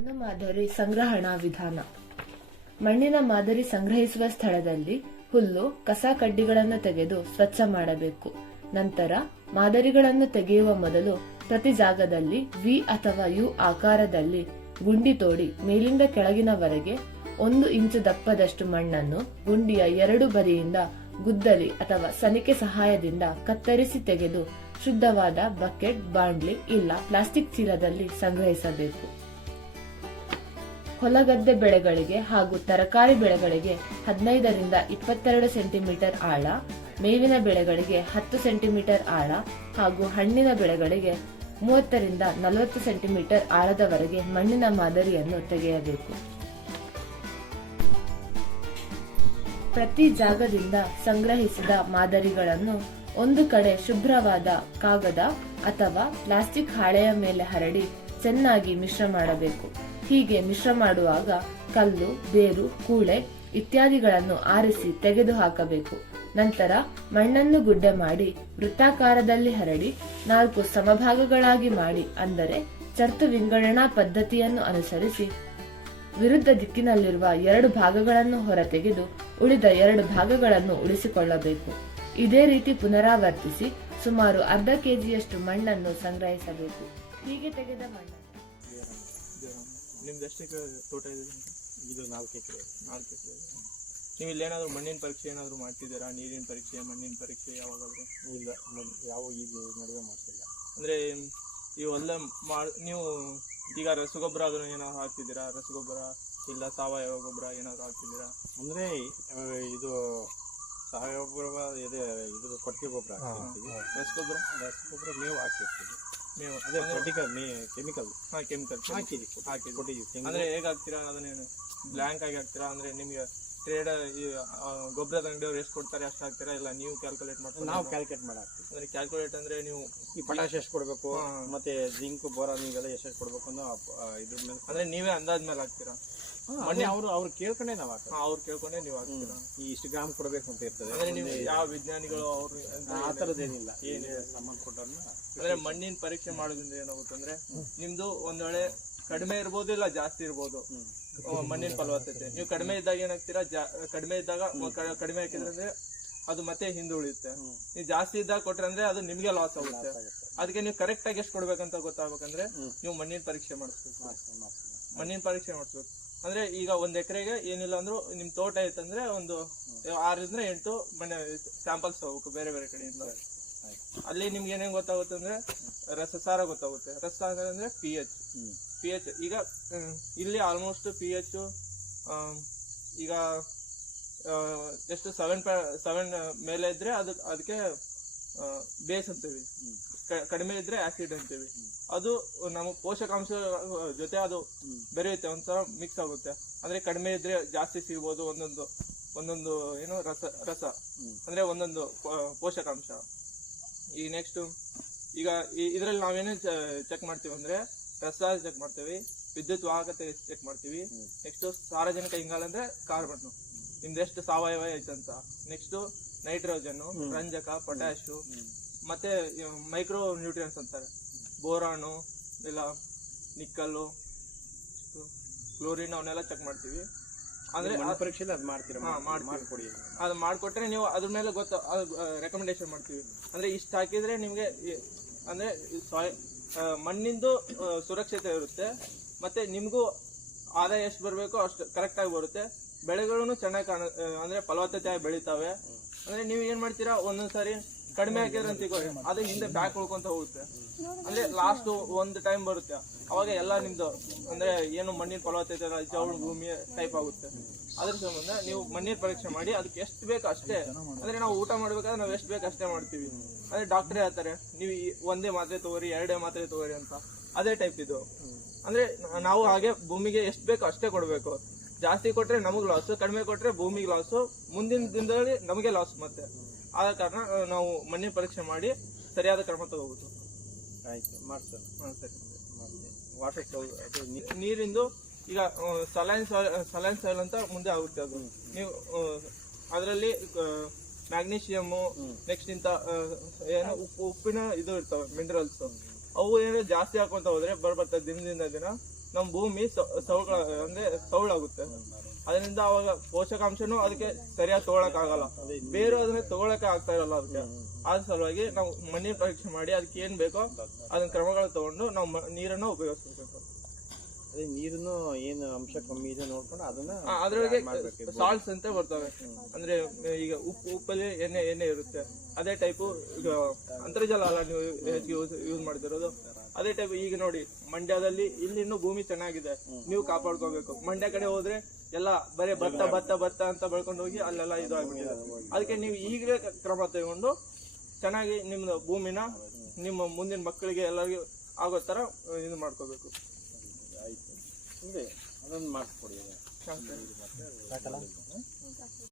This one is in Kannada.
ಮಣ್ಣು ಮಾದರಿ ಸಂಗ್ರಹಣಾ ವಿಧಾನ. ಮಣ್ಣಿನ ಮಾದರಿ ಸಂಗ್ರಹಿಸುವ ಸ್ಥಳದಲ್ಲಿ ಹುಲ್ಲು, ಕಸ ಕಡ್ಡಿಗಳನ್ನು ತೆಗೆದು ಸ್ವಚ್ಛ ಮಾಡಬೇಕು. ನಂತರ ಮಾದರಿಗಳನ್ನು ತೆಗೆಯುವ ಮೊದಲು ಪ್ರತಿ ಜಾಗದಲ್ಲಿ ವಿ ಅಥವಾ ಯು ಆಕಾರದಲ್ಲಿ ಗುಂಡಿ ತೋಡಿ ಮೇಲಿಂದ ಕೆಳಗಿನವರೆಗೆ 1 ಇಂಚು ದಪ್ಪದಷ್ಟು ಮಣ್ಣನ್ನು ಗುಂಡಿಯ 2 ಬದಿಯಿಂದ ಗುದ್ದಲಿ ಅಥವಾ ಸನಿಕೆ ಸಹಾಯದಿಂದ ಕತ್ತರಿಸಿ ತೆಗೆದು ಶುದ್ಧವಾದ ಬಕೆಟ್, ಬಾಂಡ್ಲಿ ಇಲ್ಲ ಪ್ಲಾಸ್ಟಿಕ್ ಚೀಲದಲ್ಲಿ ಸಂಗ್ರಹಿಸಬೇಕು. ಹೊಲಗದ್ದೆ ಬೆಳೆಗಳಿಗೆ ಹಾಗೂ ತರಕಾರಿ ಬೆಳೆಗಳಿಗೆ 15 ರಿಂದ 22 ಸೆಂಟಿಮೀಟರ್ ಆಳ, ಮೇವಿನ ಬೆಳೆಗಳಿಗೆ 10 ಸೆಂಟಿಮೀಟರ್ ಆಳ ಹಾಗೂ ಹಣ್ಣಿನ ಬೆಳೆಗಳಿಗೆ 30 ರಿಂದ 40 ಸೆಂಟಿಮೀಟರ್ ಆಳದವರೆಗೆ ಮಣ್ಣಿನ ಮಾದರಿಯನ್ನು ತೆಗೆಯಬೇಕು. ಪ್ರತಿ ಜಾಗದಿಂದ ಸಂಗ್ರಹಿಸಿದ ಮಾದರಿಗಳನ್ನು ಒಂದು ಕಡೆ ಶುಭ್ರವಾದ ಕಾಗದ ಅಥವಾ ಪ್ಲಾಸ್ಟಿಕ್ ಹಾಳೆಯ ಮೇಲೆ ಹರಡಿ ಚೆನ್ನಾಗಿ ಮಿಶ್ರ ಮಾಡಬೇಕು. ಹೀಗೆ ಮಿಶ್ರ ಮಾಡುವಾಗ ಕಲ್ಲು, ಬೇರು, ಕೂಳೆ ಇತ್ಯಾದಿಗಳನ್ನು ಆರಿಸಿ ತೆಗೆದುಹಾಕಬೇಕು. ನಂತರ ಮಣ್ಣನ್ನು ಗುಡ್ಡೆ ಮಾಡಿ ವೃತ್ತಾಕಾರದಲ್ಲಿ ಹರಡಿ 4 ಸಮಭಾಗಗಳಾಗಿ ಮಾಡಿ, ಅಂದರೆ ಚರ್ತು ವಿಂಗಡಣಾ ಪದ್ಧತಿಯನ್ನು ಅನುಸರಿಸಿ ವಿರುದ್ಧ ದಿಕ್ಕಿನಲ್ಲಿರುವ 2 ಭಾಗಗಳನ್ನು ಹೊರತೆಗೆದು ಉಳಿದ 2 ಭಾಗಗಳನ್ನು ಉಳಿಸಿಕೊಳ್ಳಬೇಕು. ಇದೇ ರೀತಿ ಪುನರಾವರ್ತಿಸಿ ಸುಮಾರು ಅರ್ಧ ಕೆಜಿಯಷ್ಟು ಮಣ್ಣನ್ನು ಸಂಗ್ರಹಿಸಬೇಕು. ಹೀಗೆ ತೆಗೆದ ಮಣ್ಣನ್ನು ನಿಮ್ದು ಎಷ್ಟು ತೋಟ ಇದೆ? ಇದು 4 ಎಕರೆ. 4 ಎಕರೆ. ನೀವು ಇಲ್ಲೇನಾದ್ರೂ ಮಣ್ಣಿನ ಪರೀಕ್ಷೆ ಏನಾದರೂ ಮಾಡ್ತಿದ್ದೀರಾ? ನೀರಿನ ಪರೀಕ್ಷೆ, ಮಣ್ಣಿನ ಪರೀಕ್ಷೆ ಯಾವಾಗಾದ್ರೂ? ಇಲ್ಲ, ಯಾವ ಈಗ ನಡುವೆ ಮಾಡ್ತಿಲ್ಲ. ಅಂದರೆ ಇವೆಲ್ಲ ನೀವು ಈಗ ರಸಗೊಬ್ಬರ ಅದನ್ನು ಏನಾದ್ರು ಹಾಕ್ತಿದ್ದೀರಾ? ರಸಗೊಬ್ಬರ ಇಲ್ಲ ಸಾವಯವ ಗೊಬ್ಬರ ಏನಾದರೂ ಹಾಕ್ತಿದ್ದೀರಾ? ಅಂದರೆ ಇದು ಸಾವಯವ ಗೊಬ್ಬರ ಇದೆ, ಇದು ಕೊಟ್ಟಿಗೆ ಗೊಬ್ಬರ ಹಾಕ್ತಿರ್ತೀವಿ. ರಸಗೊಬ್ಬರ ಮೇವು ಹಾಕಿರ್ತೀವಿ. ಮೇವು ಅದೇ ಕೆಮಿಕಲ್ ಕೊಟ್ಟಿದ್ದೀವಿ. ಅಂದರೆ ಹೇಗೆ ಹಾಕ್ತೀರಾ? ಅದನ್ನೇನು ಬ್ಲ್ಯಾಂಕ್ ಆಗಿ ಹಾಕ್ತೀರಾ? ಅಂದರೆ ನಿಮಗೆ ಟ್ರೇಡ್ ಗೊಬ್ಬರದ ಅಂಗಡಿಯವ್ರು ಎಷ್ಟು ಕೊಡ್ತಾರೆ ಅಷ್ಟು ಹಾಕ್ತೀರಾ? ಇಲ್ಲ ನೀವು ಕ್ಯಾಲ್ಕುಲೇಟ್ ಮಾಡ್ತೀರಾ? ನಾವು ಕ್ಯಾಲ್ಕುಲೇಟ್ ಮಾಡಿ ಹಾಕ್ತೀವಿ. ಅಂದರೆ ಕ್ಯಾಲ್ಕುಲೇಟ್ ಅಂದರೆ ನೀವು ಈ ಪೊಟ್ಯಾಶ್ ಎಷ್ಟು ಕೊಡಬೇಕು, ಮತ್ತೆ ಜಿಂಕ್, ಬೋರಾನ್ ಇವೆಲ್ಲ ಎಷ್ಟು ಕೊಡಬೇಕು ಅನ್ನೋ ಇದ್ರ ಮೇಲೆ, ಅಂದರೆ ನೀವೇ ಅಂದಾಜ್ ಮೇಲೆ ಹಾಕ್ತೀರಾ? ಮಣ್ಣೆ ಅವ್ರು ಕೇಳ್ಕೊಂಡೆ ನಾವು ಹಾಕ್ತೀವಿ. ಅವ್ರು ಕೇಳ್ಕೊಂಡೆ ನೀವು ಹಾಕ್ತೀರಾ? ಈ ಇಷ್ಟು ಗ್ರಾಮ್ ಕೊಡಬೇಕು ಅಂತ ಇರ್ತದೆ. ಅಂದರೆ ನೀವು ಯಾವ ವಿಜ್ಞಾನಿಗಳು ಅವರು ಆ ಥರದ್ದೇನಿಲ್ಲ, ಏನಿದೆ ಸಂಬಂಧಪಟ್ಟವ್ರನ್ನ. ಅಂದರೆ ಮಣ್ಣಿನ ಪರೀಕ್ಷೆ ಮಾಡೋದ್ರಿಂದ ಏನಾಗುತ್ತೆ ಅಂದರೆ ನಿಮ್ದು ಒಂದ್ ವೇಳೆ ಕಡಿಮೆ ಇರ್ಬೋದು, ಇಲ್ಲ ಜಾಸ್ತಿ ಇರ್ಬೋದು ಮಣ್ಣಿನ ಫಲವತ್ತತೆ. ನೀವು ಕಡಿಮೆ ಇದ್ದಾಗ ಏನಾಗ್ತೀರಾ? ಕಡಿಮೆ ಇದ್ದಾಗ ಕಡಿಮೆ ಹಾಕಿದ್ರೆ ಅಂದ್ರೆ ಅದು ಮತ್ತೆ ಹಿಂದೆ ಉಳಿಯುತ್ತೆ. ನೀವು ಜಾಸ್ತಿ ಇದ್ದಾಗ ಕೊಟ್ರೆ ಅಂದ್ರೆ ಅದು ನಿಮ್ಗೆ ಲಾಸ್ ಆಗುತ್ತೆ. ಅದಕ್ಕೆ ನೀವು ಕರೆಕ್ಟ್ ಆಗಿ ಎಷ್ಟು ಕೊಡ್ಬೇಕಂತ ಗೊತ್ತಾಗ್ಬೇಕಂದ್ರೆ ನೀವು ಮಣ್ಣಿನ ಪರೀಕ್ಷೆ ಮಾಡಿಸ್ಬೇಕು. ಮಣ್ಣಿನ ಪರೀಕ್ಷೆ ಮಾಡಿಸ್ಬೇಕು ಅಂದ್ರೆ ಈಗ 1 ಎಕರೆಗೆ ಏನಿಲ್ಲ ಅಂದ್ರೂ ನಿಮ್ ತೋಟ ಐತಂದ್ರೆ ಒಂದು 6 ರಿಂದ 8 ಮಣ್ಣು ಸ್ಯಾಂಪಲ್ಸ್ ಹೋಗ್ಬೇಕು ಬೇರೆ ಬೇರೆ ಕಡೆಯಿಂದ. ಅಲ್ಲಿ ನಿಮ್ಗೆ ಏನೇನ್ ಗೊತ್ತಾಗುತ್ತೆ ಅಂದ್ರೆ ರಸಸಾರ ಗೊತ್ತಾಗುತ್ತೆ. ರಸಸಾರ ಅಂದ್ರೆ pH. ಈಗ ಇಲ್ಲಿ ಆಲ್ಮೋಸ್ಟ್ pH ಈಗ ಎಷ್ಟು 7 ಮೇಲೆ ಇದ್ರೆ ಅದಕ್ಕೆ ಬೇಸ್ ಅಂತೀವಿ, ಕಡಿಮೆ ಇದ್ರೆ ಆಸಿಡ್ ಅಂತೀವಿ. ಅದು ನಮ್ಮ ಪೋಷಕಾಂಶ ಜೊತೆ ಅದು ಬೆರೆಯುತ್ತೆ, ಒಂಥರ ಮಿಕ್ಸ್ ಆಗುತ್ತೆ. ಅಂದ್ರೆ ಕಡಿಮೆ ಇದ್ರೆ ಜಾಸ್ತಿ ಸಿಗ್ಬೋದು ಒಂದೊಂದು ಏನು ರಸ ಅಂದ್ರೆ ಒಂದೊಂದು ಪೋಷಕಾಂಶ. ಈಗ ನೆಕ್ಸ್ಟ್ ಈಗ ಇದ್ರಲ್ಲಿ ನಾವೇನೇ ಚೆಕ್ ಮಾಡ್ತೀವಿ ಅಂದ್ರೆ ರಸ ಚೆಕ್ ಮಾಡ್ತೀವಿ, ವಿದ್ಯುತ್ ವಾಹಕತೆ ಚೆಕ್ ಮಾಡ್ತೀವಿ. ನೆಕ್ಸ್ಟ್ ಸಾರಜನಕ ಇಂಗಾಲ ಅಂದ್ರೆ ಕಾರ್ಬನ್, ನಿಮ್ದು ಎಷ್ಟು ಸಾವಯವ ಐತಂತ. ನೆಕ್ಸ್ಟ್ ನೈಟ್ರೋಜನ್, ರಂಜಕ, ಪೊಟ್ಯಾಶು, ಮತ್ತೆ ಮೈಕ್ರೋ ನ್ಯೂಟ್ರಿಯನ್ಸ್ ಅಂತಾರೆ, ಬೋರಾನು, ಇಲ್ಲ ನಿಕ್ಕಲ್ಲು, ಕ್ಲೋರಿನ್, ಅವನ್ನೆಲ್ಲ ಚೆಕ್ ಮಾಡ್ತೀವಿ. ಅಂದ್ರೆ ಪರೀಕ್ಷೆ ಅದು ಮಾಡ್ತೀರಾ? ಮಾಡ್ಕೊಡಿ. ಅದು ಮಾಡ್ಕೊಟ್ರೆ ನೀವು ಅದ್ರ ಮೇಲೆ ರೆಕಮೆಂಡೇಶನ್ ಮಾಡ್ತೀವಿ. ಅಂದ್ರೆ ಇಷ್ಟು ಹಾಕಿದ್ರೆ ನಿಮ್ಗೆ ಅಂದ್ರೆ ಮಣ್ಣಿಂದು ಸುರಕ್ಷತೆ ಇರುತ್ತೆ, ಮತ್ತೆ ನಿಮ್ಗೂ ಆದಾಯ ಎಷ್ಟು ಬರಬೇಕು ಅಷ್ಟು ಕರೆಕ್ಟ್ ಆಗಿ ಬರುತ್ತೆ. ಬೆಳೆಗಳನ್ನು ಚೆನ್ನಾಗಿ ಅಂದ್ರೆ ಫಲವತ್ತತೆಯಾಗಿ ಬೆಳಿತಾವೆ. ಅಂದ್ರೆ ನೀವು ಏನ್ ಮಾಡ್ತೀರಾ, ಒಂದೊಂದ್ಸಾರಿ ಕಡಿಮೆ ಹಾಕಿದ್ರೆ ಅಂತ ಅದು ಹಿಂದೆ ಬ್ಯಾಕ್ ಉಳ್ಕೊಂತ ಹೋಗುತ್ತೆ. ಅಂದ್ರೆ ಲಾಸ್ಟ್ ಒಂದು ಟೈಮ್ ಬರುತ್ತೆ, ಅವಾಗ ಎಲ್ಲ ನಿಮ್ದು ಅಂದ್ರೆ ಏನು ಮಣ್ಣಿನ ಫಲವತ್ತತೆ ಜೌಳು ಭೂಮಿ ಟೈಪ್ ಆಗುತ್ತೆ. ಅದ್ರ ಸಂಬಂಧ ನೀವು ಮಣ್ಣಿನ ಪರೀಕ್ಷೆ ಮಾಡಿ ಅದಕ್ಕೆ ಎಷ್ಟು ಬೇಕು ಅಷ್ಟೇ. ಅಂದ್ರೆ ನಾವು ಊಟ ಮಾಡ್ಬೇಕಾದ್ರೆ ನಾವು ಎಷ್ಟು ಬೇಕು ಅಷ್ಟೇ ಮಾಡ್ತೀವಿ. ಅಂದ್ರೆ ಡಾಕ್ಟ್ರೇ ಹೇಳ್ತಾರೆ ನೀವು 1 ಮಾತ್ರೆ ತಗೋರಿ, 2 ಮಾತ್ರೆ ತಗೋರಿ ಅಂತ. ಅದೇ ಟೈಪ್ ಇದು. ಅಂದ್ರೆ ನಾವು ಹಾಗೆ ಭೂಮಿಗೆ ಎಷ್ಟು ಬೇಕು ಅಷ್ಟೇ ಕೊಡ್ಬೇಕು. ಜಾಸ್ತಿ ಕೊಟ್ರೆ ನಮಗ್ ಲಾಸ್, ಕಡಿಮೆ ಕೊಟ್ರೆ ಭೂಮಿಗೆ ಲಾಸ್, ಮುಂದಿನ ದಿನದಲ್ಲಿ ನಮಗೆ ಲಾಸ್. ಮತ್ತೆ ಆದ ಕಾರಣ ನಾವು ಮಣ್ಣಿನ ಪರೀಕ್ಷೆ ಮಾಡಿ ಸರಿಯಾದ ಕ್ರಮ ತಗೋಬಹುದು. ಆಯ್ತು, ಮಾಡ್ತಾರೆ. ಸರಿ. ವಾಟರ್ ನೀರಿಂದು ಈಗ ಸಲೈನ್ ಸಾಯಿಲ್ ಅಂತ ಮುಂದೆ ಆಗುತ್ತೆ. ಅದು ನೀವು ಅದರಲ್ಲಿ ಮ್ಯಾಗ್ನೀಷಿಯಮ್, ನೆಕ್ಸ್ಟ್ ಇಂತ ಏನು ಉಪ್ಪಿನ ಇದು ಇರ್ತವೆ ಮಿನರಲ್ಸ್, ಅವು ಏನಾದ್ರು ಜಾಸ್ತಿ ಹಾಕೊಂತ ಹೋದ್ರೆ ಬರ್ತಾ ದಿನದಿಂದ ದಿನ ನಮ್ಮ ಭೂಮಿ ಅಂದ್ರೆ ಸೌಳಾಗುತ್ತೆ. ಅದರಿಂದ ಅವಾಗ ಪೋಷಕಾಂಶನೂ ಅದಕ್ಕೆ ಸರಿಯಾಗಿ ತಗೊಳಕ್ ಆಗಲ್ಲ, ಬೇರೆ ಅದನ್ನ ತಗೊಳಕ್ಕೆ ಆಗ್ತಾ ಇರಲ್ಲ ಅದಕ್ಕೆ. ಅದ್ರ ಸಲುವಾಗಿ ನಾವು ಮಣ್ಣಿನ ಪರೀಕ್ಷೆ ಮಾಡಿ ಅದಕ್ಕೆ ಏನ್ ಬೇಕೋ ಅದನ್ನ ಕ್ರಮಗಳು ತಗೊಂಡು ನಾವು ನೀರನ್ನು ಉಪಯೋಗಿಸ್ಬೇಕು. ಅದೇ ನೀರನ್ನು ಏನು ಅಂಶ ಕಮ್ಮಿ ಇದೆ ನೋಡ್ಕೊಂಡು ಅದನ್ನ ಅದ್ರೊಳಗೆ ಸಾಲ್ಟ್ಸ್ ಅಂತ ಬರ್ತವೆ. ಅಂದ್ರೆ ಈಗ ಉಪ್ಪಲ್ಲಿ ಎಣ್ಣೆ ಇರುತ್ತೆ, ಅದೇ ಟೈಪು ಈಗ ಅಂತರ್ಜಲ ಅಲ್ಲ ನೀವು ಹೆಚ್ಚಿಗೆ ಯೂಸ್ ಮಾಡ್ತಿರೋದು, ಅದೇ ಟೈಪ್. ಈಗ ನೋಡಿ ಮಂಡ್ಯದಲ್ಲಿ ಇಲ್ಲಿ ಇನ್ನೂ ಭೂಮಿ ಚೆನ್ನಾಗಿದೆ, ನೀವು ಕಾಪಾಡ್ಕೋಬೇಕು. ಮಂಡ್ಯ ಕಡೆ ಹೋದ್ರೆ ಎಲ್ಲ ಬರೀ ಭತ್ತ ಭತ್ತ ಭತ್ತ ಅಂತ ಬೆಳ್ಕೊಂಡು ಹೋಗಿ ಅಲ್ಲೆಲ್ಲ ಇದು ಆಗ್ಬಿಟ್ಟಿದೆ. ಅದಕ್ಕೆ ನೀವು ಈಗಲೇ ಕ್ರಮ ತಗೊಂಡು ಚೆನ್ನಾಗಿ ನಿಮ್ಮ ಭೂಮಿನ ನಿಮ್ಮ ಮುಂದಿನ ಮಕ್ಕಳಿಗೆ ಎಲ್ಲರಿಗೂ ಆಗೋ ತರ ಇದು ಮಾಡ್ಕೋಬೇಕು. ಆಯ್ತು, ಅಂದ್ರೆ ಅದೊಂದು ಮಾಡಿಸ್ಕೊಡಿ.